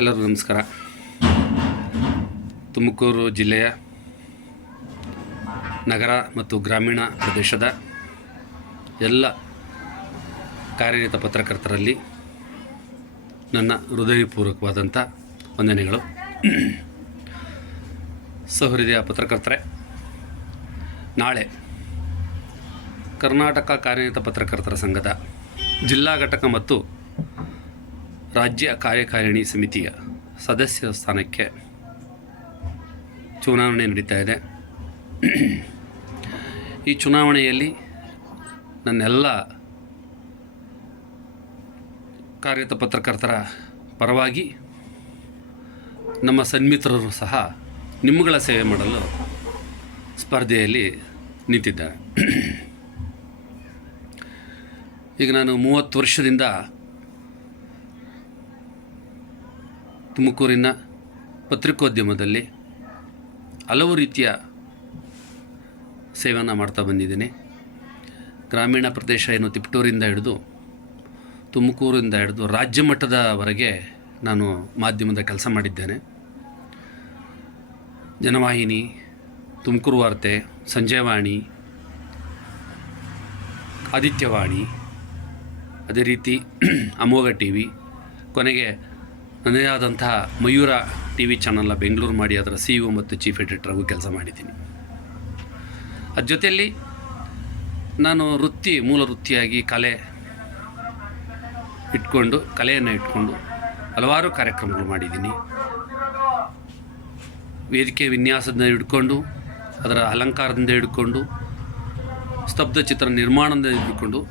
ಎಲ್ಲರಿಗೂ ನಮಸ್ಕಾರ. ತುಮಕೂರು ಜಿಲ್ಲೆಯ ನಗರ ಮತ್ತು ಗ್ರಾಮೀಣ ಪ್ರದೇಶದ ಎಲ್ಲ ಕಾರ್ಯನಿರತ ಪತ್ರಕರ್ತರಲ್ಲಿ ನನ್ನ ಹೃದಯಪೂರ್ವಕವಾದಂಥ ವಂದನೆಗಳು. ಸಹೃದಯ ಪತ್ರಕರ್ತರೆ, ನಾಳೆ ಕರ್ನಾಟಕ ಕಾರ್ಯನಿರತ ಪತ್ರಕರ್ತರ ಸಂಘದ ಜಿಲ್ಲಾ ಘಟಕ ಮತ್ತು ರಾಜ್ಯ ಕಾರ್ಯಕಾರಿಣಿ ಸಮಿತಿಯ ಸದಸ್ಯ ಸ್ಥಾನಕ್ಕೆ ಚುನಾವಣೆ ನಡೀತಾ ಇದೆ. ಈ ಚುನಾವಣೆಯಲ್ಲಿ ನನ್ನೆಲ್ಲ ಕಾರ್ಯನಿರತ ಪತ್ರಕರ್ತರ ಪರವಾಗಿ ನಮ್ಮ ಸನ್ಮಿತ್ರರು ಸಹ ನಿಮ್ಮಗಳ ಸೇವೆ ಮಾಡಲು ಸ್ಪರ್ಧೆಯಲ್ಲಿ ನಿಂತಿದ್ದಾರೆ. ಈಗ ನಾನು 30 ವರ್ಷದಿಂದ ತುಮಕೂರಿನ ಪತ್ರಿಕೋದ್ಯಮದಲ್ಲಿ ಹಲವು ರೀತಿಯ ಸೇವೆಯನ್ನು ಮಾಡ್ತಾ ಬಂದಿದ್ದೀನಿ. ಗ್ರಾಮೀಣ ಪ್ರದೇಶ ಏನು ತಿಪಟೂರಿಂದ ಹಿಡಿದು ತುಮಕೂರಿಂದ ಹಿಡಿದು ರಾಜ್ಯ ಮಟ್ಟದವರೆಗೆ ನಾನು ಮಾಧ್ಯಮದ ಕೆಲಸ ಮಾಡಿದ್ದೇನೆ. ಜನವಾಹಿನಿ, ತುಮಕೂರು ವಾರ್ತೆ, ಸಂಜಯವಾಣಿ, ಆದಿತ್ಯವಾಣಿ, ಅದೇ ರೀತಿ ಅಮೋಘ ಟಿ ವಿ, ಕೊನೆಗೆ ನನ್ನದೇ ಆದಂತಹ ಮಯೂರ ಟಿ ವಿ ಚಾನಲ್ನ ಬೆಂಗಳೂರು ಮಾಡಿ ಅದರ CEO ಮತ್ತು ಚೀಫ್ ಎಡಿಟರ್ಗೂ ಕೆಲಸ ಮಾಡಿದ್ದೀನಿ. ಅದ್ರ ಜೊತೆಯಲ್ಲಿ ನಾನು ಮೂಲ ವೃತ್ತಿಯಾಗಿ ಕಲೆಯನ್ನು ಇಟ್ಕೊಂಡು ಹಲವಾರು ಕಾರ್ಯಕ್ರಮಗಳು ಮಾಡಿದ್ದೀನಿ. ವೇದಿಕೆ ವಿನ್ಯಾಸದಿಂದ ಹಿಡ್ಕೊಂಡು ಅದರ ಅಲಂಕಾರದಿಂದ ಹಿಡ್ಕೊಂಡು ಸ್ತಬ್ಧ ಚಿತ್ರ ನಿರ್ಮಾಣದಿಂದ ಹಿಡ್ಕೊಂಡು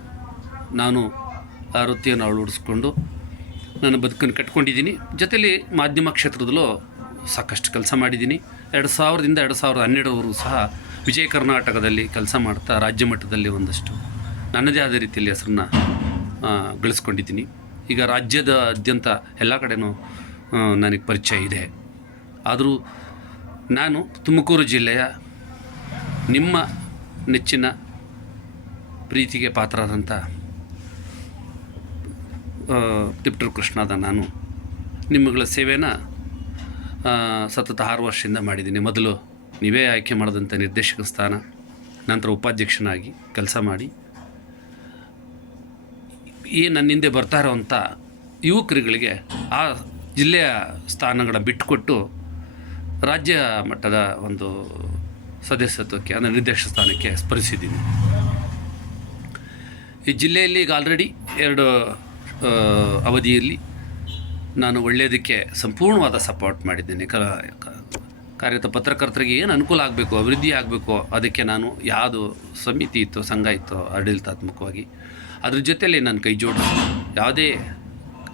ನಾನು ಆ ವೃತ್ತಿಯನ್ನು ಅಳವಡಿಸ್ಕೊಂಡು ನನ್ನ ಬದುಕನ್ನು ಕಟ್ಕೊಂಡಿದ್ದೀನಿ. ಜೊತೆಯಲ್ಲಿ ಮಾಧ್ಯಮ ಕ್ಷೇತ್ರದಲ್ಲೂ ಸಾಕಷ್ಟು ಕೆಲಸ ಮಾಡಿದ್ದೀನಿ. 2000ರಿಂದ 2012ವರೆಗೂ ಸಹ ವಿಜಯ ಕರ್ನಾಟಕದಲ್ಲಿ ಕೆಲಸ ಮಾಡ್ತಾ ರಾಜ್ಯ ಮಟ್ಟದಲ್ಲಿ ಒಂದಷ್ಟು ನನ್ನದೇ ಆದ ರೀತಿಯಲ್ಲಿ ಹೆಸರನ್ನು ಗಳಿಸ್ಕೊಂಡಿದ್ದೀನಿ. ಈಗ ರಾಜ್ಯದಾದ್ಯಂತ ಎಲ್ಲ ಕಡೆಯೂ ನನಗೆ ಪರಿಚಯ ಇದೆ. ಆದರೂ ನಾನು ತುಮಕೂರು ಜಿಲ್ಲೆಯ ನಿಮ್ಮ ನೆಚ್ಚಿನ ಪ್ರೀತಿಗೆ ಪಾತ್ರರಾದಂಥ ತಿಪಟೂರು ಕೃಷ್ಣದ ನಾನು ನಿಮ್ಮಗಳ ಸೇವೆನ ಸತತ 6 ವರ್ಷದಿಂದ ಮಾಡಿದ್ದೀನಿ. ಮೊದಲು ನೀವೇ ಆಯ್ಕೆ ಮಾಡಿದಂಥ ನಿರ್ದೇಶಕ ಸ್ಥಾನ, ನಂತರ ಉಪಾಧ್ಯಕ್ಷನಾಗಿ ಕೆಲಸ ಮಾಡಿ ಈ ನನ್ನ ಹಿಂದೆ ಬರ್ತಾ ಇರೋವಂಥ ಯುವಕರುಗಳಿಗೆ ಆ ಜಿಲ್ಲೆಯ ಸ್ಥಾನಗಳ ಬಿಟ್ಟುಕೊಟ್ಟು ರಾಜ್ಯ ಮಟ್ಟದ ಒಂದು ಸದಸ್ಯತ್ವಕ್ಕೆ ಅಂದರೆ ನಿರ್ದೇಶಕ ಸ್ಥಾನಕ್ಕೆ ಸ್ಪರಿಸಿದ್ದೀನಿ. ಈ ಜಿಲ್ಲೆಯಲ್ಲಿ ಈಗ ಆಲ್ರೆಡಿ 2 ಅವಧಿಯಲ್ಲಿ ನಾನು ಒಳ್ಳೆಯದಕ್ಕೆ ಸಂಪೂರ್ಣವಾದ ಸಪೋರ್ಟ್ ಮಾಡಿದ್ದೇನೆ. ಕಾರ್ಯನಿರತ ಪತ್ರಕರ್ತರಿಗೆ ಏನು ಅನುಕೂಲ ಆಗಬೇಕು, ಅಭಿವೃದ್ಧಿ ಆಗಬೇಕು, ಅದಕ್ಕೆ ನಾನು ಯಾವುದು ಸಮಿತಿ ಇತ್ತು, ಸಂಘ ಇತ್ತು, ಆಡಳಿತಾತ್ಮಕವಾಗಿ ಅದ್ರ ಜೊತೆಯಲ್ಲಿ ನಾನು ಕೈ ಜೋಡಿಸಿ ಯಾವುದೇ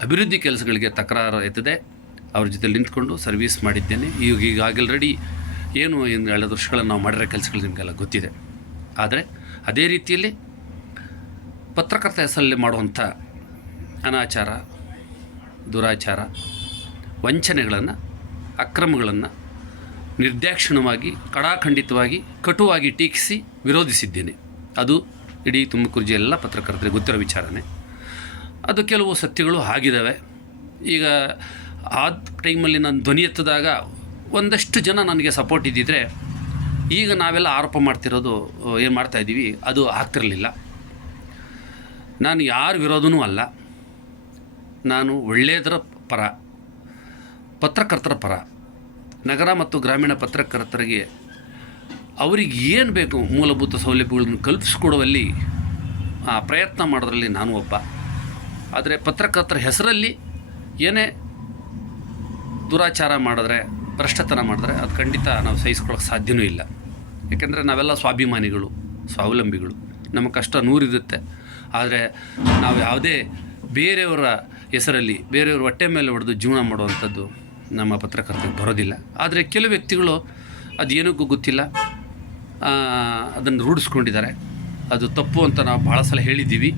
ಅಭಿವೃದ್ಧಿ ಕೆಲಸಗಳಿಗೆ ತಕರಾರು ಎತ್ತದೆ ಅವ್ರ ಜೊತೆಲಿ ನಿಂತ್ಕೊಂಡು ಸರ್ವೀಸ್ ಮಾಡಿದ್ದೇನೆ. ಈಗ ಆಲ್ರೆಡಿ ಏನು 2 ವರ್ಷಗಳನ್ನು ನಾವು ಮಾಡಿರೋ ಕೆಲಸಗಳು ನಿಮಗೆಲ್ಲ ಗೊತ್ತಿದೆ. ಆದರೆ ಅದೇ ರೀತಿಯಲ್ಲಿ ಪತ್ರಕರ್ತ ಹೆಸರಲ್ಲಿ ಮಾಡುವಂಥ ಅನಾಚಾರ, ದುರಾಚಾರ, ವಂಚನೆಗಳನ್ನು, ಅಕ್ರಮಗಳನ್ನು ನಿರ್ದಾಕ್ಷಿಣ್ಯವಾಗಿ, ಕಡಾಖಂಡಿತವಾಗಿ, ಕಟುವಾಗಿ ಟೀಕಿಸಿ ವಿರೋಧಿಸಿದ್ದೇನೆ. ಅದು ಇಡೀ ತುಮಕೂರು ಜಿಲ್ಲೆ ಎಲ್ಲ ಪತ್ರಕರ್ತರಿಗೆ ಗೊತ್ತಿರೋ ವಿಚಾರನೇ. ಅದು ಕೆಲವು ಸತ್ಯಗಳು ಆಗಿದ್ದಾವೆ. ಈಗ ಆ ಟೈಮಲ್ಲಿ ನಾನು ಧ್ವನಿ ಎತ್ತಿದಾಗ ಒಂದಷ್ಟು ಜನ ನನಗೆ ಸಪೋರ್ಟ್ ಇದ್ದಿದ್ದರೆ ಈಗ ನಾವೆಲ್ಲ ಆರೋಪ ಮಾಡ್ತಿರೋದು ಏನು ಮಾಡ್ತಾಯಿದ್ದೀವಿ ಅದು ಆಗ್ತಿರಲಿಲ್ಲ. ನಾನು ಯಾರ ವಿರೋಧನೂ ಅಲ್ಲ. ನಾನು ಒಳ್ಳೆಯದರ ಪರ, ಪತ್ರಕರ್ತರ ಪರ, ನಗರ ಮತ್ತು ಗ್ರಾಮೀಣ ಪತ್ರಕರ್ತರಿಗೆ ಅವರಿಗೆ ಏನು ಬೇಕು ಮೂಲಭೂತ ಸೌಲಭ್ಯಗಳನ್ನು ಕಲ್ಪಿಸ್ಕೊಡುವಲ್ಲಿ ಪ್ರಯತ್ನ ಮಾಡೋದ್ರಲ್ಲಿ ನಾನು ಒಬ್ಬ. ಆದರೆ ಪತ್ರಕರ್ತರ ಹೆಸರಲ್ಲಿ ಏನೇ ದುರಾಚಾರ ಮಾಡಿದ್ರೆ, ಭ್ರಷ್ಟತನ ಮಾಡಿದ್ರೆ ಅದು ಖಂಡಿತ ನಾವು ಸಹಿಸ್ಕೊಳ್ಳೋಕೆ ಸಾಧ್ಯವೂ ಇಲ್ಲ. ಏಕೆಂದರೆ ನಾವೆಲ್ಲ ಸ್ವಾಭಿಮಾನಿಗಳು, ಸ್ವಾವಲಂಬಿಗಳು. ನಮ್ಮ ಕಷ್ಟ 100 ಇರುತ್ತೆ. ಆದರೆ ನಾವು ಯಾವುದೇ ಬೇರೆಯವರ ಹೆಸರಲ್ಲಿ ಬೇರೆಯವ್ರ ಹೊಟ್ಟೆ ಮೇಲೆ ಹೊಡೆದು ಜೀವನ ಮಾಡುವಂಥದ್ದು ನಮ್ಮ ಪತ್ರಕರ್ತರಿಗೆ ಬರೋದಿಲ್ಲ. ಆದರೆ ಕೆಲವು ವ್ಯಕ್ತಿಗಳು ಅದೇನಕ್ಕೂ ಗೊತ್ತಿಲ್ಲ ಅದನ್ನು ರೂಢಿಸ್ಕೊಂಡಿದ್ದಾರೆ. ಅದು ತಪ್ಪು ಅಂತ ನಾವು ಭಾಳ ಸಲ ಹೇಳಿದ್ದೀವಿ.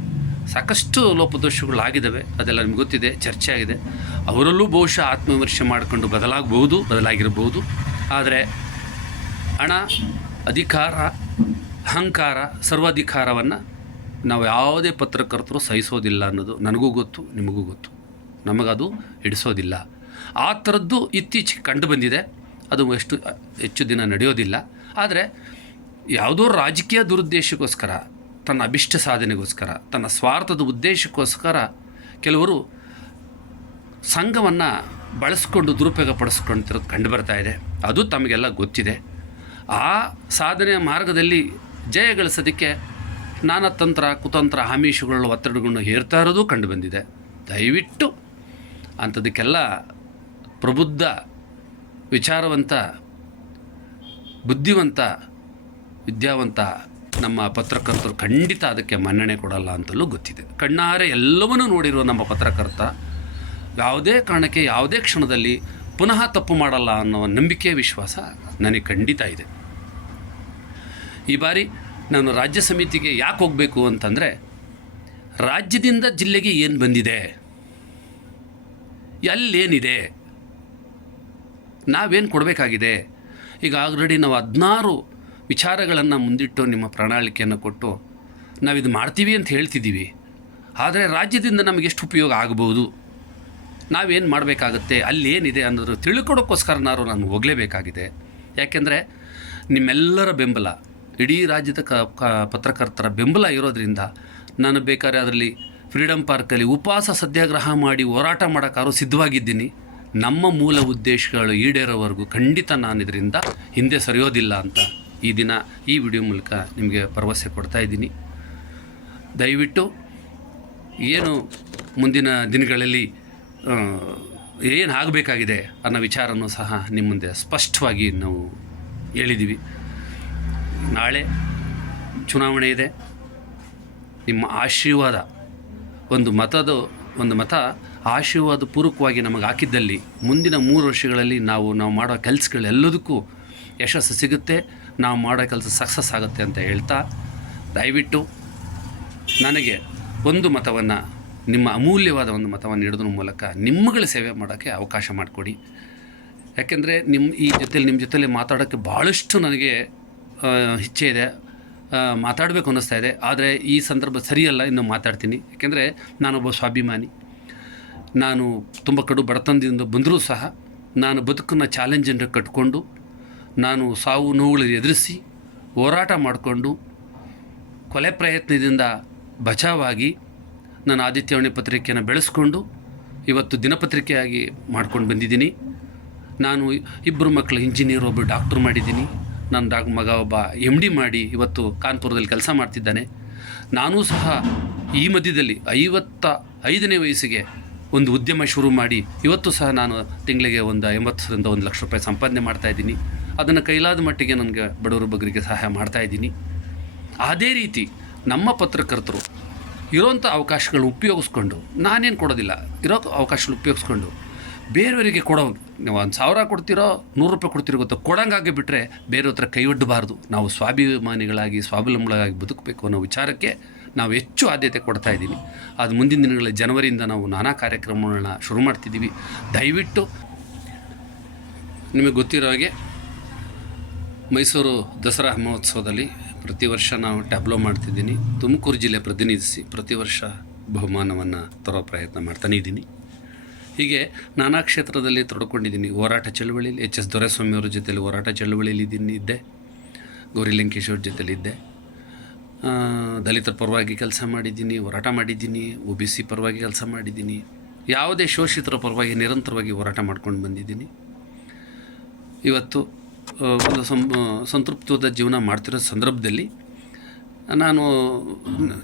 ಸಾಕಷ್ಟು ಲೋಪದೋಷಗಳಾಗಿದ್ದಾವೆ, ಅದೆಲ್ಲ ನಿಮ್ಗೆ ಗೊತ್ತಿದೆ, ಚರ್ಚೆ ಆಗಿದೆ. ಅವರಲ್ಲೂ ಬಹುಶಃ ಆತ್ಮವಿಮರ್ಶೆ ಮಾಡಿಕೊಂಡು ಬದಲಾಗಿರಬಹುದು. ಆದರೆ ಹಣ, ಅಧಿಕಾರ, ಅಹಂಕಾರ, ಸರ್ವಾಧಿಕಾರವನ್ನು ನಾವು ಯಾವುದೇ ಪತ್ರಕರ್ತರು ಸಹಿಸೋದಿಲ್ಲ ಅನ್ನೋದು ನನಗೂ ಗೊತ್ತು, ನಿಮಗೂ ಗೊತ್ತು. ನಮಗದು ಹಿಡಿಸೋದಿಲ್ಲ. ಆ ಥರದ್ದು ಇತ್ತೀಚೆಗೆ ಕಂಡು ಬಂದಿದೆ. ಅದು ಹೆಚ್ಚು ದಿನ ನಡೆಯೋದಿಲ್ಲ. ಆದರೆ ಯಾವುದೋ ರಾಜಕೀಯ ದುರುದ್ದೇಶಕ್ಕೋಸ್ಕರ, ತನ್ನ ಅಭಿಷ್ಟ ಸಾಧನೆಗೋಸ್ಕರ, ತನ್ನ ಸ್ವಾರ್ಥದ ಉದ್ದೇಶಕ್ಕೋಸ್ಕರ ಕೆಲವರು ಸಂಘವನ್ನು ಬಳಸ್ಕೊಂಡು ದುರುಪಯೋಗ ಪಡಿಸ್ಕೊಳ್ತಿರೋದು ಕಂಡು ಬರ್ತಾ ಇದೆ. ಅದು ತಮಗೆಲ್ಲ ಗೊತ್ತಿದೆ. ಆ ಸಾಧನೆಯ ಮಾರ್ಗದಲ್ಲಿ ಜಯ ಗಳಿಸೋದಕ್ಕೆ ನಾನಾ ತಂತ್ರ, ಕುತಂತ್ರ, ಆಮಿಷಗಳು, ಒತ್ತಡಗಳನ್ನು ಹೇರ್ತಾ ಇರೋದು ಕಂಡು ಬಂದಿದೆ. ದಯವಿಟ್ಟು ಅಂಥದಕ್ಕೆಲ್ಲ ಪ್ರಬುದ್ಧ, ವಿಚಾರವಂತ, ಬುದ್ಧಿವಂತ, ವಿದ್ಯಾವಂತ ನಮ್ಮ ಪತ್ರಕರ್ತರು ಖಂಡಿತ ಅದಕ್ಕೆ ಮನ್ನಣೆ ಕೊಡಲ್ಲ ಅಂತಲೂ ಗೊತ್ತಿದೆ. ಕಣ್ಣಾರೆ ಎಲ್ಲವನ್ನೂ ನೋಡಿರುವ ನಮ್ಮ ಪತ್ರಕರ್ತ ಯಾವುದೇ ಕಾರಣಕ್ಕೆ, ಯಾವುದೇ ಕ್ಷಣದಲ್ಲಿ ಪುನಃ ತಪ್ಪು ಮಾಡಲ್ಲ ಅನ್ನೋ ನಂಬಿಕೆ, ವಿಶ್ವಾಸ ನನಗೆ ಖಂಡಿತ ಇದೆ. ಈ ಬಾರಿ ನಾನು ರಾಜ್ಯ ಸಮಿತಿಗೆ ಯಾಕೆ ಹೋಗಬೇಕು ಅಂತಂದರೆ, ರಾಜ್ಯದಿಂದ ಜಿಲ್ಲೆಗೆ ಏನು ಬಂದಿದೆ, ಎಲ್ಲೇನಿದೆ, ನಾವೇನು ಕೊಡಬೇಕಾಗಿದೆ. ಈಗ ಆಲ್ರೆಡಿ ನಾವು 16 ವಿಚಾರಗಳನ್ನು ಮುಂದಿಟ್ಟು ನಿಮ್ಮ ಪ್ರಣಾಳಿಕೆಯನ್ನು ಕೊಟ್ಟು ನಾವಿದು ಮಾಡ್ತೀವಿ ಅಂತ ಹೇಳ್ತಿದ್ದೀವಿ. ಆದರೆ ರಾಜ್ಯದಿಂದ ನಮಗೆ ಎಷ್ಟು ಉಪಯೋಗ ಆಗ್ಬೋದು, ನಾವೇನು ಮಾಡಬೇಕಾಗುತ್ತೆ, ಅಲ್ಲೇನಿದೆ ಅನ್ನೋದು ತಿಳ್ಕೊಡೋಕ್ಕೋಸ್ಕರನಾರು ನಾನು ಹೋಗಲೇಬೇಕಾಗಿದೆ. ಯಾಕೆಂದರೆ ನಿಮ್ಮೆಲ್ಲರ ಬೆಂಬಲ, ಇಡೀ ರಾಜ್ಯದ ಪತ್ರಕರ್ತರ ಬೆಂಬಲ ಇರೋದರಿಂದ ನಾನು ಬೇಕಾದ್ರೆ ಅದರಲ್ಲಿ ಫ್ರೀಡಮ್ ಪಾರ್ಕಲ್ಲಿ ಉಪವಾಸ ಸತ್ಯಾಗ್ರಹ ಮಾಡಿ ಹೋರಾಟ ಮಾಡೋಕ್ಕಾದ್ರೂ ಸಿದ್ಧವಾಗಿದ್ದೀನಿ. ನಮ್ಮ ಮೂಲ ಉದ್ದೇಶಗಳು ಈಡೇರೋವರೆಗೂ ಖಂಡಿತ ನಾನು ಇದರಿಂದ ಹಿಂದೆ ಸರಿಯೋದಿಲ್ಲ ಅಂತ ಈ ದಿನ ಈ ವಿಡಿಯೋ ಮೂಲಕ ನಿಮಗೆ ಭರವಸೆ ಕೊಡ್ತಾಯಿದ್ದೀನಿ. ದಯವಿಟ್ಟು ಏನು ಮುಂದಿನ ದಿನಗಳಲ್ಲಿ ಏನು ಆಗಬೇಕಾಗಿದೆ ಅನ್ನೋ ವಿಚಾರನೂ ಸಹ ನಿಮ್ಮ ಮುಂದೆ ಸ್ಪಷ್ಟವಾಗಿ ನಾವು ಹೇಳಿದ್ದೀವಿ. ನಾಳೆ ಚುನಾವಣೆ ಇದೆ. ನಿಮ್ಮ ಆಶೀರ್ವಾದ, ಒಂದು ಮತ ಆಶೀರ್ವಾದ ಪೂರ್ವಕವಾಗಿ ನಮಗೆ ಹಾಕಿದ್ದಲ್ಲಿ ಮುಂದಿನ 3 ವರ್ಷಗಳಲ್ಲಿ ನಾವು ಮಾಡೋ ಕೆಲಸಗಳೆಲ್ಲದಕ್ಕೂ ಯಶಸ್ಸು ಸಿಗುತ್ತೆ, ನಾವು ಮಾಡೋ ಕೆಲಸ ಸಕ್ಸಸ್ ಆಗುತ್ತೆ ಅಂತ ಹೇಳ್ತಾ, ದಯವಿಟ್ಟು ನನಗೆ ಒಂದು ಮತವನ್ನು, ನಿಮ್ಮ ಅಮೂಲ್ಯವಾದ ಒಂದು ಮತವನ್ನು ನೀಡೋದ್ರ ಮೂಲಕ ನಿಮ್ಮಗಳ ಸೇವೆ ಮಾಡೋಕ್ಕೆ ಅವಕಾಶ ಮಾಡಿಕೊಡಿ. ಯಾಕೆಂದರೆ ನಿಮ್ಮ ಜೊತೆಲಿ ಮಾತಾಡೋಕ್ಕೆ ಭಾಳಷ್ಟು ನನಗೆ ಇಚ್ಛೆ ಇದೆ, ಮಾತಾಡಬೇಕು ಅನ್ನಿಸ್ತಾ ಇದೆ. ಆದರೆ ಈ ಸಂದರ್ಭ ಸರಿಯಲ್ಲ, ಇನ್ನು ಮಾತಾಡ್ತೀನಿ. ಯಾಕೆಂದರೆ ನಾನೊಬ್ಬ ಸ್ವಾಭಿಮಾನಿ. ನಾನು ತುಂಬ ಕಡು ಬಡತನದಿಂದ ಬಂದರೂ ಸಹ ನಾನು ಬದುಕನ್ನು ಚಾಲೆಂಜನ್ನು ಕಟ್ಕೊಂಡು, ನಾನು ಸಾವು ನೋವುಗಳನ್ನು ಎದುರಿಸಿ ಹೋರಾಟ ಮಾಡಿಕೊಂಡು ಕೊಲೆ ಪ್ರಯತ್ನದಿಂದ ಬಚಾವಾಗಿ ನಾನು ಆದಿತ್ಯವಾಣಿ ಪತ್ರಿಕೆಯನ್ನು ಬೆಳೆಸ್ಕೊಂಡು ಇವತ್ತು ದಿನಪತ್ರಿಕೆಯಾಗಿ ಮಾಡ್ಕೊಂಡು ಬಂದಿದ್ದೀನಿ. ನಾನು 2 ಮಕ್ಕಳು ಇಂಜಿನಿಯರ್, ಒಬ್ಬರು ಡಾಕ್ಟ್ರು ಮಾಡಿದ್ದೀನಿ. ನನ್ನ ಮಗ ಒಬ್ಬ MD ಮಾಡಿ ಇವತ್ತು ಕಾನ್ಪುರದಲ್ಲಿ ಕೆಲಸ ಮಾಡ್ತಿದ್ದಾನೆ. ನಾನೂ ಸಹ ಈ ಮಧ್ಯದಲ್ಲಿ 55ನೇ ವಯಸ್ಸಿಗೆ ಒಂದು ಉದ್ಯಮ ಶುರು ಮಾಡಿ ಇವತ್ತು ಸಹ ನಾನು ತಿಂಗಳಿಗೆ ಒಂದು 80,000ರಿಂದ 1 ಲಕ್ಷ ರೂಪಾಯಿ ಸಂಪಾದನೆ ಮಾಡ್ತಾಯಿದ್ದೀನಿ. ಅದನ್ನು ಕೈಲಾದ ಮಟ್ಟಿಗೆ ನನಗೆ ಬಡವರ ಬಗ್ಗರಿಗೆ ಸಹಾಯ ಮಾಡ್ತಾಯಿದ್ದೀನಿ. ಅದೇ ರೀತಿ ನಮ್ಮ ಪತ್ರಕರ್ತರು ಇರೋಂಥ ಅವಕಾಶಗಳನ್ನ ಉಪಯೋಗಿಸ್ಕೊಂಡು, ನಾನೇನು ಕೊಡೋದಿಲ್ಲ, ಇರೋ ಅವಕಾಶಗಳು ಉಪಯೋಗಿಸ್ಕೊಂಡು ಬೇರೆಯವರಿಗೆ ಕೊಡೋ, ನೀವು 1,000 ಕೊಡ್ತಿರೋ 100 ರೂಪಾಯಿ ಕೊಡ್ತಿರೋ ಗೊತ್ತೋ, ಕೊಡೋಂಗಾಗಿ ಬಿಟ್ಟರೆ ಬೇರೆ ಹತ್ರ ಕೈ ಒಡ್ಡಬಾರ್ದು. ನಾವು ಸ್ವಾಭಿಮಾನಿಗಳಾಗಿ ಸ್ವಾವಲಂಬಿಗಳಾಗಿ ಬದುಕಬೇಕು ಅನ್ನೋ ವಿಚಾರಕ್ಕೆ ನಾವು ಹೆಚ್ಚು ಆದ್ಯತೆ ಕೊಡ್ತಾ ಇದ್ದೀವಿ. ಅದು ಮುಂದಿನ ದಿನಗಳಲ್ಲಿ ಜನವರಿಯಿಂದ ನಾವು ನಾನಾ ಕಾರ್ಯಕ್ರಮಗಳನ್ನ ಶುರು ಮಾಡ್ತಿದ್ದೀವಿ. ದಯವಿಟ್ಟು ನಿಮಗೆ ಗೊತ್ತಿರೋ ಹಾಗೆ ಮೈಸೂರು ದಸರಾ ಮಹೋತ್ಸವದಲ್ಲಿ ಪ್ರತಿ ವರ್ಷ ನಾವು ಟ್ಯಾಬ್ಲೋ ಮಾಡ್ತಿದ್ದೀನಿ. ತುಮಕೂರು ಜಿಲ್ಲೆ ಪ್ರತಿನಿಧಿಸಿ ಪ್ರತಿ ವರ್ಷ ಬಹುಮಾನವನ್ನು ತರೋ ಪ್ರಯತ್ನ ಮಾಡ್ತಾನೇ ಇದ್ದೀನಿ. ಹೀಗೆ ನಾನಾ ಕ್ಷೇತ್ರದಲ್ಲಿ ತೊಡ್ಕೊಂಡಿದ್ದೀನಿ. ಹೋರಾಟ ಚಳವಳಿಯಲ್ಲಿ HS ದೊರೆಸ್ವಾಮಿಯವ್ರ ಜೊತೆಲಿ ಹೋರಾಟ ಚಳವಳಿಯಲ್ಲಿ ಇದ್ದೆ. ಗೌರಿ ಲಂಕೇಶ್ ಅವ್ರ ಜೊತೆಲಿದ್ದೆ. ದಲಿತರ ಪರವಾಗಿ ಕೆಲಸ ಮಾಡಿದ್ದೀನಿ, ಹೋರಾಟ ಮಾಡಿದ್ದೀನಿ. OBC ಪರವಾಗಿ ಕೆಲಸ ಮಾಡಿದ್ದೀನಿ. ಯಾವುದೇ ಶೋಷಿತರ ಪರವಾಗಿ ನಿರಂತರವಾಗಿ ಹೋರಾಟ ಮಾಡ್ಕೊಂಡು ಬಂದಿದ್ದೀನಿ. ಇವತ್ತು ಒಂದು ಸಂತೃಪ್ತವಾದ ಜೀವನ ಮಾಡ್ತಿರೋ ಸಂದರ್ಭದಲ್ಲಿ ನಾನು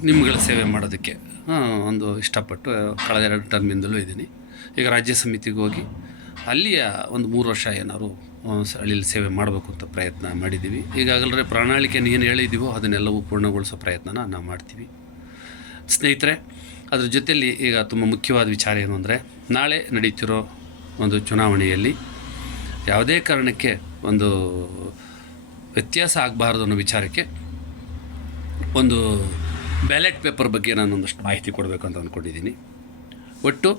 ನಿಮ್ಮಗಳ ಸೇವೆ ಮಾಡೋದಕ್ಕೆ ಒಂದು ಇಷ್ಟಪಟ್ಟು ಕಳೆದ 2 ಟರ್ಮಿಂದಲೂ ಇದ್ದೀನಿ. ಈಗ ರಾಜ್ಯ ಸಮಿತಿಗೆ ಹೋಗಿ ಅಲ್ಲಿಯ ಒಂದು 3 ವರ್ಷ ಏನಾದ್ರು ಅಲ್ಲಿ ಸೇವೆ ಮಾಡಬೇಕು ಅಂತ ಪ್ರಯತ್ನ ಮಾಡಿದ್ದೀವಿ. ಈಗಾಗಲೇ ಪ್ರಣಾಳಿಕೆಯನ್ನು ಏನು ಹೇಳಿದ್ದೀವೋ ಅದನ್ನೆಲ್ಲವೂ ಪೂರ್ಣಗೊಳಿಸೋ ಪ್ರಯತ್ನನ ನಾವು ಮಾಡ್ತೀವಿ. ಸ್ನೇಹಿತರೆ, ಅದ್ರ ಜೊತೆಯಲ್ಲಿ ಈಗ ತುಂಬ ಮುಖ್ಯವಾದ ವಿಚಾರ ಏನು ಅಂದರೆ, ನಾಳೆ ನಡೀತಿರೋ ಒಂದು ಚುನಾವಣೆಯಲ್ಲಿ ಯಾವುದೇ ಕಾರಣಕ್ಕೆ ಒಂದು ವ್ಯತ್ಯಾಸ ಆಗಬಾರ್ದು ಅನ್ನೋ ವಿಚಾರಕ್ಕೆ ಒಂದು ಬ್ಯಾಲೆಟ್ ಪೇಪರ್ ಬಗ್ಗೆ ನಾನು ಒಂದಷ್ಟು ಮಾಹಿತಿ ಕೊಡಬೇಕು ಅಂತ ಅಂದ್ಕೊಂಡಿದ್ದೀನಿ. ಒಟ್ಟು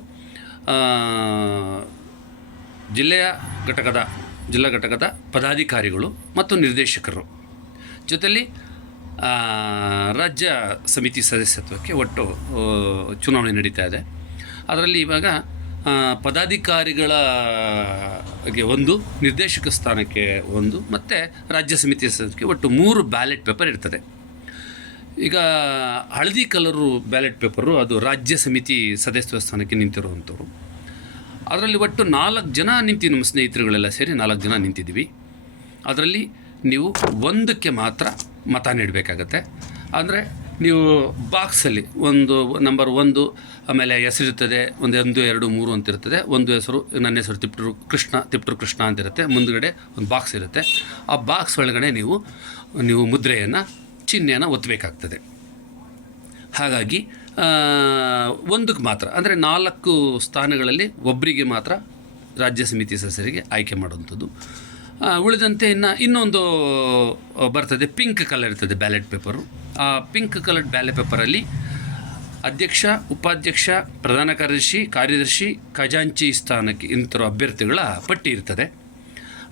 ಜಿಲ್ಲಾ ಘಟಕದ ಪದಾಧಿಕಾರಿಗಳು ಮತ್ತು ನಿರ್ದೇಶಕರು ಜೊತೆಲಿ ರಾಜ್ಯ ಸಮಿತಿ ಸದಸ್ಯತ್ವಕ್ಕೆ ಒಟ್ಟು ಚುನಾವಣೆ ನಡೀತಾ ಇದೆ. ಅದರಲ್ಲಿ ಇವಾಗ ಪದಾಧಿಕಾರಿಗಳಿಗೆ ಒಂದು, ನಿರ್ದೇಶಕ ಸ್ಥಾನಕ್ಕೆ ಒಂದು, ಮತ್ತು ರಾಜ್ಯ ಸಮಿತಿ ಸದಸ್ಯರಿಗೆ ಒಟ್ಟು 3 ಬ್ಯಾಲೆಟ್ ಪೇಪರ್ ಇರ್ತದೆ. ಈಗ ಹಳದಿ ಕಲರು ಬ್ಯಾಲೆಟ್ ಪೇಪರು ಅದು ರಾಜ್ಯ ಸಮಿತಿ ಸದಸ್ಯ ಸ್ಥಾನಕ್ಕೆ ನಿಂತಿರುವಂಥವ್ರು. ಅದರಲ್ಲಿ ಒಟ್ಟು 4 ಜನ ನಿಂತಿದ್ದು, ನಮ್ಮ ಸ್ನೇಹಿತರುಗಳೆಲ್ಲ ಸೇರಿ 4 ಜನ ನಿಂತಿದ್ದೀವಿ. ಅದರಲ್ಲಿ ನೀವು ಒಂದಕ್ಕೆ ಮಾತ್ರ ಮತ ನೀಡಬೇಕಾಗತ್ತೆ. ಅಂದರೆ ನೀವು ಬಾಕ್ಸಲ್ಲಿ ಒಂದು ನಂಬರ್ 1, ಆಮೇಲೆ ಹೆಸರಿರ್ತದೆ, 1, 2, 3 ಅಂತ ಇರ್ತದೆ. ಒಂದು ಹೆಸರು, ನನ್ನ ಹೆಸರು ತಿಪ್ಟೂರು ಕೃಷ್ಣ ಅಂತಿರುತ್ತೆ. ಮುಂದುಗಡೆ ಒಂದು ಬಾಕ್ಸ್ ಇರುತ್ತೆ. ಆ ಬಾಕ್ಸ್ ಒಳಗಡೆ ನೀವು ಮುದ್ರೆಯನ್ನು, ಚಿಹ್ನೆಯನ್ನು ಒತ್ತಬೇಕಾಗ್ತದೆ. ಹಾಗಾಗಿ ಒಂದಕ್ಕೆ ಮಾತ್ರ, ಅಂದರೆ 4 ಸ್ಥಾನಗಳಲ್ಲಿ ಒಬ್ಬರಿಗೆ ಮಾತ್ರ ರಾಜ್ಯ ಸಮಿತಿ ಸದಸ್ಯರಿಗೆ ಆಯ್ಕೆ ಮಾಡುವಂಥದ್ದು. ಉಳಿದಂತೆ ಇನ್ನೊಂದು ಬರ್ತದೆ, ಪಿಂಕ್ ಕಲರ್ ಇರ್ತದೆ ಬ್ಯಾಲೆಟ್ ಪೇಪರು. ಆ ಪಿಂಕ್ ಕಲರ್ ಬ್ಯಾಲೆಟ್ ಪೇಪರಲ್ಲಿ ಅಧ್ಯಕ್ಷ, ಉಪಾಧ್ಯಕ್ಷ, ಪ್ರಧಾನ ಕಾರ್ಯದರ್ಶಿ, ಖಜಾಂಚಿ ಸ್ಥಾನಕ್ಕೆ ಇಂತಿರೋ ಅಭ್ಯರ್ಥಿಗಳ ಪಟ್ಟಿ ಇರ್ತದೆ.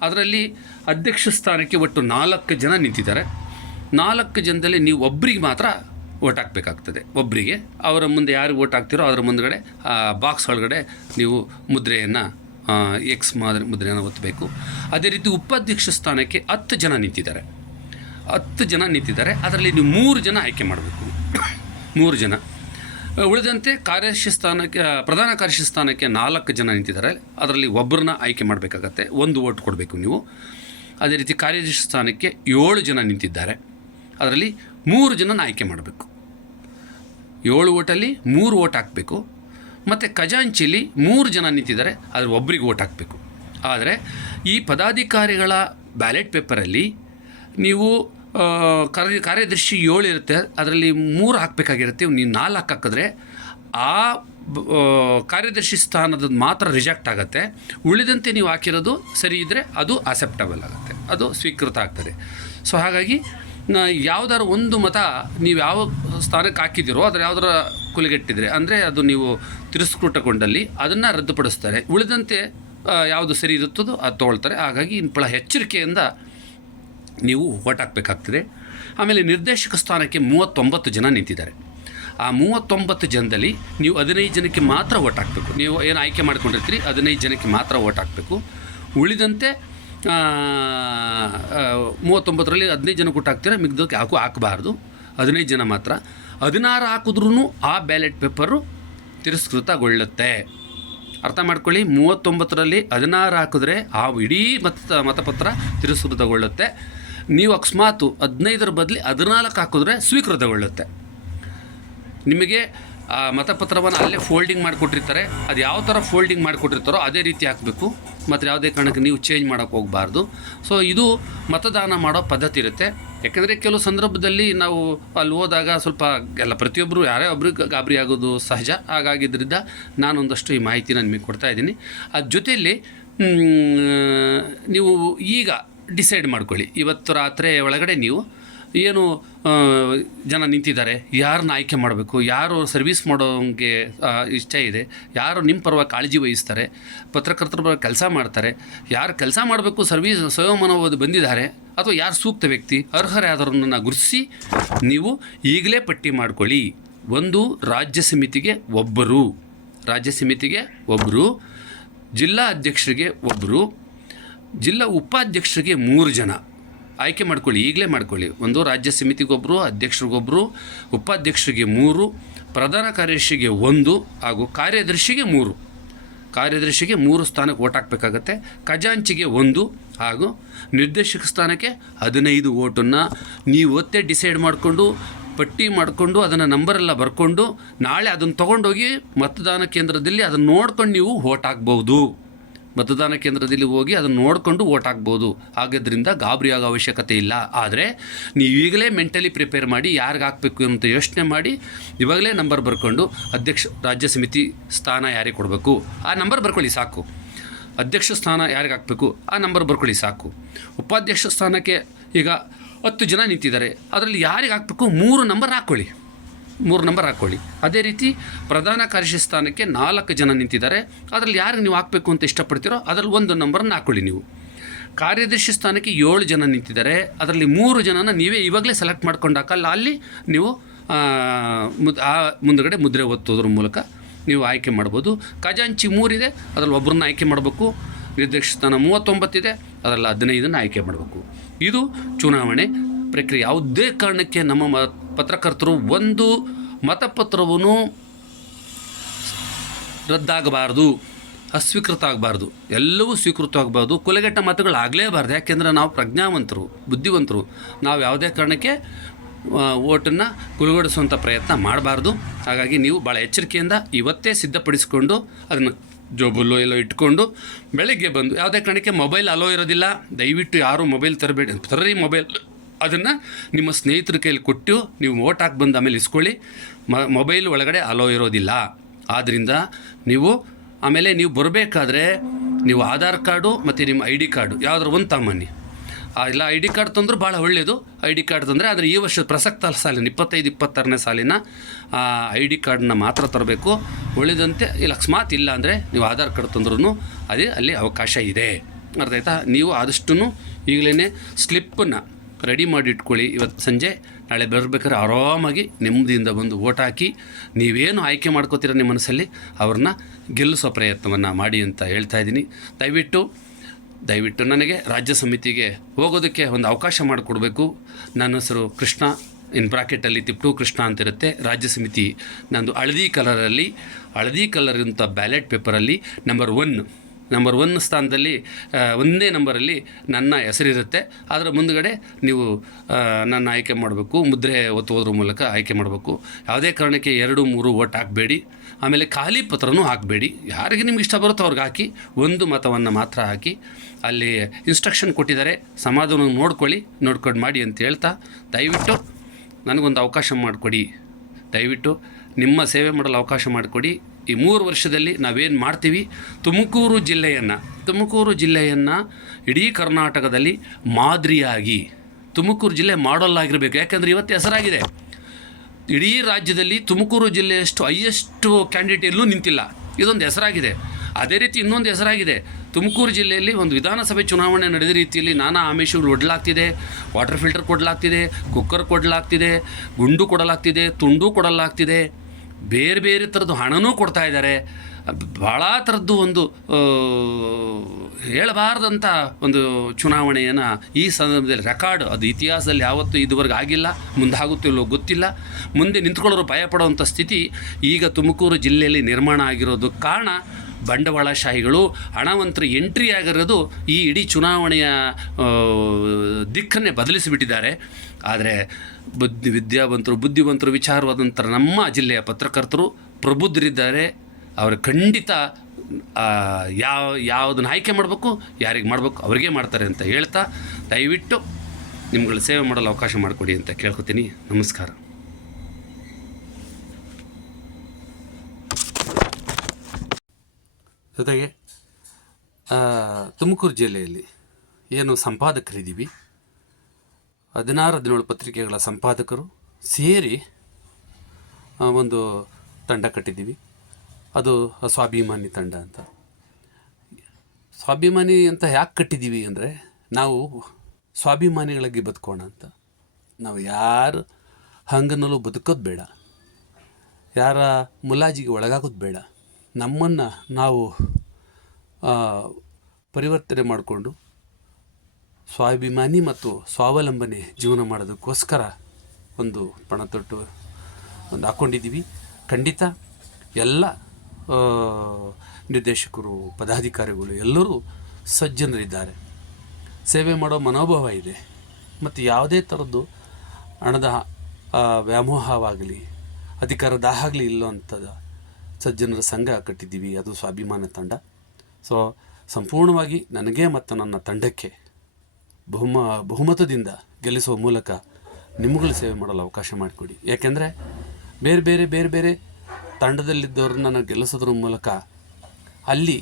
ಅದರಲ್ಲಿ ಅಧ್ಯಕ್ಷ ಸ್ಥಾನಕ್ಕೆ ಒಟ್ಟು 4 ಜನ ನಿಂತಿದ್ದಾರೆ. 4 ಜನದಲ್ಲಿ ನೀವು ಒಬ್ಬರಿಗೆ ಮಾತ್ರ ಓಟ್ ಹಾಕಬೇಕಾಗ್ತದೆ. ಒಬ್ಬರಿಗೆ, ಅವರ ಮುಂದೆ ಯಾರು ಓಟ್ ಹಾಕ್ತಿರೋ ಅದರ ಮುಂದುಗಡೆ ಬಾಕ್ಸ್ ಒಳಗಡೆ ನೀವು ಮುದ್ರೆಯನ್ನು ಎಕ್ಸ್ ಮುದ್ರೆಯನ್ನು ಒತ್ತಬೇಕು. ಅದೇ ರೀತಿ ಉಪಾಧ್ಯಕ್ಷ ಸ್ಥಾನಕ್ಕೆ 10 ಜನ ನಿಂತಿದ್ದಾರೆ. 10 ಜನ ನಿಂತಿದ್ದಾರೆ. ಅದರಲ್ಲಿ ನೀವು 3 ಜನ ಆಯ್ಕೆ ಮಾಡಬೇಕು. 3 ಜನ. ಉಳಿದಂತೆ ಪ್ರಧಾನ ಕಾರ್ಯದರ್ಶಿ ಸ್ಥಾನಕ್ಕೆ 4 ಜನ ನಿಂತಿದ್ದಾರೆ. ಅದರಲ್ಲಿ ಒಬ್ಬರನ್ನ ಆಯ್ಕೆ ಮಾಡಬೇಕಾಗತ್ತೆ, 1 ಓಟ್ ಕೊಡಬೇಕು ನೀವು. ಅದೇ ರೀತಿ ಕಾರ್ಯದರ್ಶಿ ಸ್ಥಾನಕ್ಕೆ 7 ಜನ ನಿಂತಿದ್ದಾರೆ. ಅದರಲ್ಲಿ 3 ಜನನ ಆಯ್ಕೆ ಮಾಡಬೇಕು. 7 ಓಟಲ್ಲಿ 3 ಓಟ್ ಹಾಕಬೇಕು. ಮತ್ತು ಖಜಾಂಚಿಲಿ 3 ಜನ ನಿಂತಿದ್ದಾರೆ, ಅದ್ರ ಒಬ್ಬರಿಗೆ ಓಟ್ ಹಾಕಬೇಕು. ಆದರೆ ಈ ಪದಾಧಿಕಾರಿಗಳ ಬ್ಯಾಲೆಟ್ ಪೇಪರಲ್ಲಿ ನೀವು ಕಾರ್ಯದರ್ಶಿ 7 ಇರುತ್ತೆ, ಅದರಲ್ಲಿ 3 ಹಾಕಬೇಕಾಗಿರುತ್ತೆ. ನೀವು 4 ಹಾಕಿದ್ರೆ ಆ ಕಾರ್ಯದರ್ಶಿ ಸ್ಥಾನದ ಮಾತ್ರ ರಿಜೆಕ್ಟ್ ಆಗುತ್ತೆ. ಉಳಿದಂತೆ ನೀವು ಹಾಕಿರೋದು ಸರಿ ಇದ್ದರೆ ಅದು ಅಕ್ಸೆಪ್ಟಬಲ್ ಆಗುತ್ತೆ, ಅದು ಸ್ವೀಕೃತ ಆಗ್ತದೆ. ಸೊ ಹಾಗಾಗಿ ಯಾವುದಾದ್ರು ಒಂದು ಮತ ನೀವು ಯಾವ ಸ್ಥಾನಕ್ಕೆ ಹಾಕಿದ್ದೀರೋ ಅದರ ಯಾವುದರ ಕುಲಿಗೆಟ್ಟಿದ್ರೆ, ಅಂದರೆ ಅದು ನೀವು ತಿರಸ್ಕೃತಗೊಂಡಲ್ಲಿ ಅದನ್ನು ರದ್ದುಪಡಿಸ್ತಾರೆ. ಉಳಿದಂತೆ ಯಾವುದು ಸರಿ ಇರುತ್ತದೋ ಅದು ತೊಗೊಳ್ತಾರೆ. ಹಾಗಾಗಿ ಬಹಳ ಎಚ್ಚರಿಕೆಯಿಂದ ನೀವು ಓಟ್ ಹಾಕಬೇಕಾಗ್ತದೆ. ಆಮೇಲೆ ನಿರ್ದೇಶಕ ಸ್ಥಾನಕ್ಕೆ 39 ಜನ ನಿಂತಿದ್ದಾರೆ. ಆ 39 ಜನದಲ್ಲಿ ನೀವು 15 ಜನಕ್ಕೆ ಮಾತ್ರ ಓಟ್ ಹಾಕಬೇಕು. ನೀವು ಏನು ಆಯ್ಕೆ ಮಾಡ್ಕೊಂಡಿರ್ತೀರಿ 15 ಜನಕ್ಕೆ ಮಾತ್ರ ಓಟ್ ಹಾಕಬೇಕು. ಉಳಿದಂತೆ 39ರಲ್ಲಿ 15 ಜನ ಕೊಟ್ಟು ಹಾಕ್ತೀರ, ಮಿಗ್ದಕ್ಕೆ ಹಾಕಬಾರ್ದು. 15 ಜನ ಮಾತ್ರ. 16 ಹಾಕಿದ್ರೂ ಆ ಬ್ಯಾಲೆಟ್ ಪೇಪರು ತಿರಸ್ಕೃತಗೊಳ್ಳುತ್ತೆ. ಅರ್ಥ ಮಾಡ್ಕೊಳ್ಳಿ, 39ರಲ್ಲಿ 16 ಹಾಕಿದ್ರೆ ಆ ಇಡೀ ಮತಪತ್ರ ತಿರಸ್ಕೃತಗೊಳ್ಳುತ್ತೆ. ನೀವು ಅಕಸ್ಮಾತ್ 15ರ ಬದಲಿ 14 ಹಾಕಿದ್ರೆ ಸ್ವೀಕೃತಗೊಳ್ಳುತ್ತೆ. ನಿಮಗೆ ಆ ಮತಪತ್ರವನ್ನು ಅಲ್ಲೇ ಫೋಲ್ಡಿಂಗ್ ಮಾಡಿಕೊಟ್ಟಿರ್ತಾರೆ. ಅದು ಯಾವ ಥರ ಫೋಲ್ಡಿಂಗ್ ಮಾಡಿಕೊಟ್ಟಿರ್ತಾರೋ ಅದೇ ರೀತಿ ಹಾಕಬೇಕು. ಮತ್ತು ಯಾವುದೇ ಕಾರಣಕ್ಕೆ ನೀವು ಚೇಂಜ್ ಮಾಡೋಕ್ಕೆ ಹೋಗಬಾರ್ದು. ಸೊ ಇದು ಮತದಾನ ಮಾಡೋ ಪದ್ಧತಿ ಇರುತ್ತೆ. ಯಾಕೆಂದರೆ ಕೆಲವು ಸಂದರ್ಭದಲ್ಲಿ ನಾವು ಅಲ್ಲಿ ಹೋದಾಗ ಸ್ವಲ್ಪ ಪ್ರತಿಯೊಬ್ಬರು ಯಾರೇ ಒಬ್ರಿಗೆ ಗಾಬರಿ ಆಗೋದು ಸಹಜ. ಹಾಗಾಗಿದ್ದರಿಂದ ನಾನೊಂದಷ್ಟು ಈ ಮಾಹಿತಿನ ನಿಮಗೆ ಕೊಡ್ತಾಯಿದ್ದೀನಿ. ಅದ್ರ ಜೊತೆಯಲ್ಲಿ ನೀವು ಈಗ ಡಿಸೈಡ್ ಮಾಡ್ಕೊಳ್ಳಿ, ಇವತ್ತು ರಾತ್ರಿ ಒಳಗಡೆ ನೀವು ಏನು ಜನ ನಿಂತಿದ್ದಾರೆ, ಯಾರನ್ನ ಆಯ್ಕೆ ಮಾಡಬೇಕು, ಯಾರು ಸರ್ವಿಸ್ ಮಾಡೋಂಗೆ ಇಷ್ಟ ಇದೆ, ಯಾರು ನಿಮ್ಮ ಪರವಾಗಿ ಕಾಳಜಿ ವಹಿಸ್ತಾರೆ, ಪತ್ರಕರ್ತರ ಪರವಾಗಿ ಕೆಲಸ ಮಾಡ್ತಾರೆ, ಯಾರು ಕೆಲಸ ಮಾಡಬೇಕು ಸ್ವಯಂಮನೋಭಾವ ಬಂದಿದ್ದಾರೆ, ಅಥವಾ ಯಾರು ಸೂಕ್ತ ವ್ಯಕ್ತಿ ಅರ್ಹರಾದವರನ್ನು ಗುರುತಿಸಿ ನೀವು ಈಗಲೇ ಪಟ್ಟಿ ಮಾಡ್ಕೊಳ್ಳಿ. ಒಂದು ರಾಜ್ಯ ಸಮಿತಿಗೆ ಒಬ್ಬರು, ಜಿಲ್ಲಾ ಅಧ್ಯಕ್ಷರಿಗೆ ಒಬ್ಬರು, ಜಿಲ್ಲಾ ಉಪಾಧ್ಯಕ್ಷರಿಗೆ 3 ಜನ ಆಯ್ಕೆ ಮಾಡ್ಕೊಳ್ಳಿ. ಈಗಲೇ ಮಾಡ್ಕೊಳ್ಳಿ. ಒಂದು ರಾಜ್ಯ ಸಮಿತಿಗೊಬ್ಬರು, ಅಧ್ಯಕ್ಷರಿಗೊಬ್ಬರು, ಉಪಾಧ್ಯಕ್ಷರಿಗೆ 3, ಪ್ರಧಾನ ಕಾರ್ಯದರ್ಶಿಗೆ 1 ಹಾಗೂ ಕಾರ್ಯದರ್ಶಿಗೆ 3. ಕಾರ್ಯದರ್ಶಿಗೆ 3 ಸ್ಥಾನಕ್ಕೆ ಓಟ್ ಹಾಕಬೇಕಾಗತ್ತೆ. ಖಜಾಂಚಿಗೆ 1 ಹಾಗೂ ನಿರ್ದೇಶಕ ಸ್ಥಾನಕ್ಕೆ 15 ಓಟನ್ನು ನೀವು ಒತ್ತೇ ಡಿಸೈಡ್ ಮಾಡಿಕೊಂಡು ಪಟ್ಟಿ ಮಾಡಿಕೊಂಡು ಅದನ್ನು ನಂಬರೆಲ್ಲ ಬರ್ಕೊಂಡು ನಾಳೆ ಅದನ್ನು ತೊಗೊಂಡೋಗಿ ಮತದಾನ ಕೇಂದ್ರದಲ್ಲಿ ಅದನ್ನು ನೋಡ್ಕೊಂಡು ನೀವು ಓಟ್ ಹಾಕ್ಬೋದು. ಮತದಾನ ಕೇಂದ್ರದಲ್ಲಿ ಹೋಗಿ ಅದನ್ನು ನೋಡಿಕೊಂಡು ಓಟ್ ಹಾಕ್ಬೋದು. ಹಾಗಾದ್ರಿಂದ ಗಾಬರಿ ಆಗೋ ಅವಶ್ಯಕತೆ ಇಲ್ಲ. ಆದರೆ ನೀವು ಈಗಲೇ ಮೆಂಟಲಿ ಪ್ರಿಪೇರ್ ಮಾಡಿ ಯಾರಿಗೆ ಹಾಕಬೇಕು ಅಂತ ಯೋಚನೆ ಮಾಡಿ ಇವಾಗಲೇ ನಂಬರ್ ಬರ್ಕೊಂಡು ರಾಜ್ಯ ಸಮಿತಿ ಸ್ಥಾನ ಯಾರಿಗೆ ಕೊಡಬೇಕು ಆ ನಂಬರ್ ಬರ್ಕೊಳ್ಳಿ ಸಾಕು. ಅಧ್ಯಕ್ಷ ಸ್ಥಾನ ಯಾರಿಗೆ ಹಾಕಬೇಕು ಆ ನಂಬರ್ ಬರ್ಕೊಳ್ಳಿ ಸಾಕು. ಉಪಾಧ್ಯಕ್ಷ ಸ್ಥಾನಕ್ಕೆ ಈಗ 10 ಜನ ನಿಂತಿದ್ದಾರೆ, ಅದರಲ್ಲಿ ಯಾರಿಗೆ ಹಾಕಬೇಕು 3 ನಂಬರ್ ಹಾಕ್ಕೊಳ್ಳಿ. ಅದೇ ರೀತಿ ಪ್ರಧಾನ ಕಾರ್ಯದರ್ಶಿ ಸ್ಥಾನಕ್ಕೆ 4 ಜನ ನಿಂತಿದ್ದಾರೆ, ಅದರಲ್ಲಿ ಯಾರಿಗೆ ನೀವು ಹಾಕಬೇಕು ಅಂತ ಇಷ್ಟಪಡ್ತೀರೋ ಅದರಲ್ಲಿ 1 ನಂಬರನ್ನು ಹಾಕ್ಕೊಳ್ಳಿ. ನೀವು ಕಾರ್ಯದರ್ಶಿ ಸ್ಥಾನಕ್ಕೆ 7 ಜನ ನಿಂತಿದ್ದಾರೆ, ಅದರಲ್ಲಿ 3 ಜನನ ನೀವೇ ಇವಾಗಲೇ ಸೆಲೆಕ್ಟ್ ಮಾಡ್ಕೊಂಡು ಹಾಕಲ್ಲ. ಅಲ್ಲಿ ನೀವು ಮುಂದುಗಡೆ ಮುದ್ರೆ ಒತ್ತೋದ್ರ ಮೂಲಕ ನೀವು ಆಯ್ಕೆ ಮಾಡ್ಬೋದು. ಖಜಾಂಚಿ 3 ಇದೆ, ಅದರಲ್ಲಿ ಒಬ್ಬರನ್ನ ಆಯ್ಕೆ ಮಾಡಬೇಕು. ನಿರ್ದೇಶಕ ಸ್ಥಾನ 39 ಇದೆ, ಅದರಲ್ಲಿ 15 ಆಯ್ಕೆ ಮಾಡಬೇಕು. ಇದು ಚುನಾವಣೆ ಪ್ರಕ್ರಿಯೆ. ಯಾವುದೇ ಕಾರಣಕ್ಕೆ ನಮ್ಮ ಪತ್ರಕರ್ತರು ಒಂದು ಮತಪತ್ರವನ್ನು ರದ್ದಾಗಬಾರ್ದು, ಅಸ್ವೀಕೃತ ಆಗಬಾರ್ದು, ಎಲ್ಲವೂ ಸ್ವೀಕೃತ ಆಗಬಾರ್ದು. ಕೊಲೆಗೆಟ್ಟ ಮತಗಳಾಗಲೇಬಾರ್ದು. ಯಾಕೆಂದರೆ ನಾವು ಪ್ರಜ್ಞಾವಂತರು, ಬುದ್ಧಿವಂತರು. ನಾವು ಯಾವುದೇ ಕಾರಣಕ್ಕೆ ಓಟನ್ನು ಕುಲುಗೊಳಿಸುವಂಥ ಪ್ರಯತ್ನ ಮಾಡಬಾರ್ದು. ಹಾಗಾಗಿ ನೀವು ಭಾಳ ಎಚ್ಚರಿಕೆಯಿಂದ ಇವತ್ತೇ ಸಿದ್ಧಪಡಿಸಿಕೊಂಡು ಅದನ್ನು ಜೋಬಲ್ಲೋ ಎಲ್ಲೋ ಇಟ್ಕೊಂಡು ಬೆಳಗ್ಗೆ ಬಂದು, ಯಾವುದೇ ಕಾರಣಕ್ಕೆ ಮೊಬೈಲ್ ಅಲೋ ಇರೋದಿಲ್ಲ. ದಯವಿಟ್ಟು ಯಾರೂ ಮೊಬೈಲ್ ತರಬೇಡಿ, ತರ್ರಿ ಮೊಬೈಲ್. ಅದನ್ನು ನಿಮ್ಮ ಸ್ನೇಹಿತರ ಕೈಯಲ್ಲಿ ಕೊಟ್ಟು ನೀವು ಓಟ್ ಹಾಕಿ ಬಂದು ಆಮೇಲೆ ಇಸ್ಕೊಳ್ಳಿ. ಮೊಬೈಲ್ ಒಳಗಡೆ ಅಲೋ ಇರೋದಿಲ್ಲ. ಆದ್ದರಿಂದ ನೀವು ಆಮೇಲೆ ನೀವು ಬರಬೇಕಾದ್ರೆ ನೀವು ಆಧಾರ್ ಕಾರ್ಡು ಮತ್ತು ನಿಮ್ಮ ID ಕಾರ್ಡು ಯಾವುದಾದ್ರು ಒಂದು ತಮ್ಮನ್ನಿ. ಇಲ್ಲ ID ಕಾರ್ಡ್ ತಂದರೂ ಭಾಳ ಒಳ್ಳೆಯದು. ID ಕಾರ್ಡ್ ತಂದರೆ ಆದರೆ ಈ ವರ್ಷದ ಪ್ರಸಕ್ತ ಸಾಲಿನ 25-26ನೇ ಸಾಲಿನ ID ಕಾರ್ಡನ್ನ ಮಾತ್ರ ತರಬೇಕು. ಒಳ್ಳೆಯದಂತೆ ಇಲ್ಲ, ಅಕಸ್ಮಾತ್ ಇಲ್ಲ ಅಂದರೆ ನೀವು ಆಧಾರ್ ಕಾರ್ಡ್ ತಂದ್ರೂ ಅದೇ ಅಲ್ಲಿ ಅವಕಾಶ ಇದೆ. ಅರ್ಥ ಆಯ್ತಾ? ನೀವು ಆದಷ್ಟು ಈಗಲೇ ಸ್ಲಿಪ್ಪನ್ನು ರೆಡಿ ಮಾಡಿ ಇಟ್ಕೊಳ್ಳಿ. ಇವತ್ತು ಸಂಜೆ ನಾಳೆ ಬರಬೇಕಾದ್ರೆ ಆರಾಮಾಗಿ ನೆಮ್ಮದಿಯಿಂದ ಬಂದು ಓಟ್ ಹಾಕಿ ನೀವೇನು ಆಯ್ಕೆ ಮಾಡ್ಕೋತೀರ ನಿಮ್ಮ ಮನಸ್ಸಲ್ಲಿ ಅವ್ರನ್ನ ಗೆಲ್ಲಿಸೋ ಪ್ರಯತ್ನವನ್ನು ಮಾಡಿ ಅಂತ ಹೇಳ್ತಾ ಇದ್ದೀನಿ. ದಯವಿಟ್ಟು ನನಗೆ ರಾಜ್ಯ ಸಮಿತಿಗೆ ಹೋಗೋದಕ್ಕೆ ಒಂದು ಅವಕಾಶ ಮಾಡಿಕೊಡ್ಬೇಕು. ನನ್ನ ಹೆಸರು ಕೃಷ್ಣ, ಇನ್ ಬ್ರಾಕೆಟಲ್ಲಿ ತಿಪ್ಟು ಕೃಷ್ಣ ಅಂತಿರುತ್ತೆ. ರಾಜ್ಯ ಸಮಿತಿ ನಂದು ಹಳದಿ ಕಲರಿಂಥ ಬ್ಯಾಲೆಟ್ ಪೇಪರಲ್ಲಿ ನಂಬರ್ 1 ಸ್ಥಾನದಲ್ಲಿ ಒಂದೇ ನಂಬರಲ್ಲಿ ನನ್ನ ಹೆಸರಿರುತ್ತೆ. ಅದರ ಮುಂದುಗಡೆ ನೀವು ನನ್ನ ಆಯ್ಕೆ ಮಾಡಬೇಕು. ಮುದ್ರೆ ಒತ್ತುವುದ್ರ ಮೂಲಕ ಆಯ್ಕೆ ಮಾಡಬೇಕು. ಯಾವುದೇ ಕಾರಣಕ್ಕೆ 2-3 ಓಟ್ ಹಾಕಬೇಡಿ. ಆಮೇಲೆ ಖಾಲಿ ಪತ್ರನೂ ಹಾಕಬೇಡಿ. ಯಾರಿಗೆ ನಿಮ್ಗೆ ಇಷ್ಟ ಬರುತ್ತೋ ಅವ್ರಿಗೆ ಹಾಕಿ. ಒಂದು ಮತವನ್ನು ಮಾತ್ರ ಹಾಕಿ. ಅಲ್ಲಿ ಇನ್ಸ್ಟ್ರಕ್ಷನ್ ಕೊಟ್ಟಿದ್ದಾರೆ, ಸಮಾಧಾನ ನೋಡ್ಕೊಂಡು ಮಾಡಿ ಅಂತ ಹೇಳ್ತಾ, ದಯವಿಟ್ಟು ನನಗೊಂದು ಅವಕಾಶ ಮಾಡಿಕೊಡಿ. ದಯವಿಟ್ಟು ನಿಮ್ಮ ಸೇವೆ ಮಾಡಲು ಅವಕಾಶ ಮಾಡಿಕೊಡಿ. ಈ 3 ವರ್ಷದಲ್ಲಿ ನಾವೇನು ಮಾಡ್ತೀವಿ, ತುಮಕೂರು ಜಿಲ್ಲೆಯನ್ನು ಇಡೀ ಕರ್ನಾಟಕದಲ್ಲಿ ಮಾದರಿಯಾಗಿ ತುಮಕೂರು ಜಿಲ್ಲೆ ಮಾಡಲ್ ಆಗಿರಬೇಕು. ಯಾಕಂದರೆ ಇವತ್ತು ಹೆಸರಾಗಿದೆ. ಇಡೀ ರಾಜ್ಯದಲ್ಲಿ ತುಮಕೂರು ಜಿಲ್ಲೆಯಷ್ಟು ಹೈಯೆಸ್ಟು ಕ್ಯಾಂಡಿಡೇಟ್ ಎಲ್ಲೂ ನಿಂತಿಲ್ಲ. ಇದೊಂದು ಹೆಸರಾಗಿದೆ. ಅದೇ ರೀತಿ ಇನ್ನೊಂದು ಹೆಸರಾಗಿದೆ. ತುಮಕೂರು ಜಿಲ್ಲೆಯಲ್ಲಿ ಒಂದು ವಿಧಾನಸಭೆ ಚುನಾವಣೆ ನಡೆದ ರೀತಿಯಲ್ಲಿ ನಾನಾ ಆಮಿಷಗಳು ಒಡ್ಲಾಗ್ತಿದೆ. ವಾಟರ್ ಫಿಲ್ಟರ್ ಕೊಡಲಾಗ್ತಿದೆ, ಕುಕ್ಕರ್ ಕೊಡಲಾಗ್ತಿದೆ, ಗುಂಡು ಕೊಡಲಾಗ್ತಿದೆ, ತುಂಡು ಕೊಡಲಾಗ್ತಿದೆ, ಬೇರೆ ಥರದ್ದು ಹಣನೂ ಕೊಡ್ತಾ ಇದ್ದಾರೆ. ಭಾಳ ಥರದ್ದು ಒಂದು ಹೇಳಬಾರ್ದಂಥ ಒಂದು ಚುನಾವಣೆಯನ್ನು ಈ ಸಂದರ್ಭದಲ್ಲಿ ರೆಕಾರ್ಡ್, ಅದು ಇತಿಹಾಸದಲ್ಲಿ ಯಾವತ್ತೂ ಇದುವರೆಗೆ ಆಗಿಲ್ಲ, ಮುಂದಾಗುತ್ತಿಲ್ಲೋ ಗೊತ್ತಿಲ್ಲ. ಮುಂದೆ ನಿಂತ್ಕೊಳ್ಳೋರು ಭಯಪಡುವಂಥ ಸ್ಥಿತಿ ಈಗ ತುಮಕೂರು ಜಿಲ್ಲೆಯಲ್ಲಿ ನಿರ್ಮಾಣ ಆಗಿರೋದು ಕಾರಣ ಬಂಡವಾಳಶಾಹಿಗಳು, ಹಣವಂತರು ಎಂಟ್ರಿ ಆಗಿರೋದು ಈ ಇಡೀ ಚುನಾವಣೆಯ ದಿಕ್ಕನ್ನೇ ಬದಲಿಸಿಬಿಟ್ಟಿದ್ದಾರೆ. ಆದರೆ ಬುದ್ಧಿವಂತರು ವಿಚಾರವಾದಂಥ ನಮ್ಮ ಜಿಲ್ಲೆಯ ಪತ್ರಕರ್ತರು ಪ್ರಬುದ್ಧರಿದ್ದಾರೆ. ಅವರು ಖಂಡಿತ ಯಾವುದನ್ನು ಆಯ್ಕೆ ಮಾಡಬೇಕು, ಯಾರಿಗೆ ಮಾಡಬೇಕು ಅವರಿಗೆ ಮಾಡ್ತಾರೆ ಅಂತ ಹೇಳ್ತಾ, ದಯವಿಟ್ಟು ನಿಮ್ಗಳ ಸೇವೆ ಮಾಡಲು ಅವಕಾಶ ಮಾಡಿಕೊಡಿ ಅಂತ ಕೇಳ್ಕೊತೀನಿ. ನಮಸ್ಕಾರ. ಜೊತೆಗೆ ತುಮಕೂರು ಜಿಲ್ಲೆಯಲ್ಲಿ ಏನು ಸಂಪಾದಕರಿದ್ದೀವಿ, 16-17 ಪತ್ರಿಕೆಗಳ ಸಂಪಾದಕರು ಸೇರಿ ಒಂದು ತಂಡ ಕಟ್ಟಿದ್ದೀವಿ. ಅದು ಸ್ವಾಭಿಮಾನಿ ತಂಡ ಅಂತ. ಸ್ವಾಭಿಮಾನಿ ಅಂತ ಯಾಕೆ ಕಟ್ಟಿದ್ದೀವಿ ಅಂದರೆ, ನಾವು ಸ್ವಾಭಿಮಾನಿಗಳಾಗಿ ಬದುಕೋಣ ಅಂತ. ನಾವು ಯಾರು ಹಂಗನಲ್ಲೂ ಬದುಕೋದು ಬೇಡ, ಯಾರ ಮುಲಾಜಿಗೆ ಒಳಗಾಗೋದು ಬೇಡ. ನಮ್ಮನ್ನು ನಾವು ಪರಿವರ್ತನೆ ಮಾಡಿಕೊಂಡು ಸ್ವಾಭಿಮಾನಿ ಮತ್ತು ಸ್ವಾವಲಂಬನೆ ಜೀವನ ಮಾಡೋದಕ್ಕೋಸ್ಕರ ಒಂದು ಪಣತೊಟ್ಟು ಒಂದು ಹಾಕ್ಕೊಂಡಿದ್ದೀವಿ. ಖಂಡಿತ ಎಲ್ಲ ನಿರ್ದೇಶಕರು, ಪದಾಧಿಕಾರಿಗಳು ಎಲ್ಲರೂ ಸಜ್ಜನರಿದ್ದಾರೆ. ಸೇವೆ ಮಾಡೋ ಮನೋಭಾವ ಇದೆ. ಮತ್ತು ಯಾವುದೇ ಥರದ್ದು ಹಣದ ವ್ಯಾಮೋಹವಾಗಲಿ ಅಧಿಕಾರ ದಾಹ ಆಗಲಿ ಇಲ್ಲವಂಥದ್ದು ಸಜ್ಜನರ ಸಂಘ ಕಟ್ಟಿದ್ದೀವಿ. ಅದು ಸ್ವಾಭಿಮಾನ ತಂಡ. ಸೊ ಸಂಪೂರ್ಣವಾಗಿ ನನಗೆ ಮತ್ತು ನನ್ನ ತಂಡಕ್ಕೆ ಬಹುಮತದಿಂದ ಗೆಲ್ಲಿಸುವ ಮೂಲಕ ನಿಮ್ಮಗಳ ಸೇವೆ ಮಾಡಲು ಅವಕಾಶ ಮಾಡಿಕೊಡಿ. ಯಾಕೆಂದರೆ ಬೇರೆ ಬೇರೆ ತಂಡದಲ್ಲಿದ್ದವ್ರನ್ನ ನಾನು ಗೆಲ್ಲಿಸೋದ್ರ ಮೂಲಕ ಅಲ್ಲಿ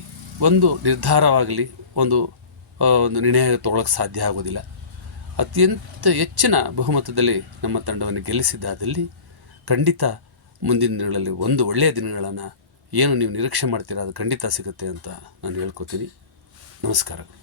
ಒಂದು ನಿರ್ಧಾರವಾಗಲಿ ಒಂದು ನಿರ್ಣಯ ತೊಗೊಳಕ್ಕೆ ಸಾಧ್ಯ ಆಗೋದಿಲ್ಲ. ಅತ್ಯಂತ ಹೆಚ್ಚಿನ ಬಹುಮತದಲ್ಲಿ ನಮ್ಮ ತಂಡವನ್ನು ಗೆಲ್ಲಿಸಿದ್ದಾದಲ್ಲಿ ಖಂಡಿತ ಮುಂದಿನ ದಿನಗಳಲ್ಲಿ ಒಂದು ಒಳ್ಳೆಯ ದಿನಗಳನ್ನು ಏನು ನೀವು ನಿರೀಕ್ಷೆ ಮಾಡ್ತೀರಾ ಅದು ಖಂಡಿತ ಸಿಗುತ್ತೆ ಅಂತ ನಾನು ಹೇಳ್ಕೊತೀನಿ. ನಮಸ್ಕಾರಗಳು.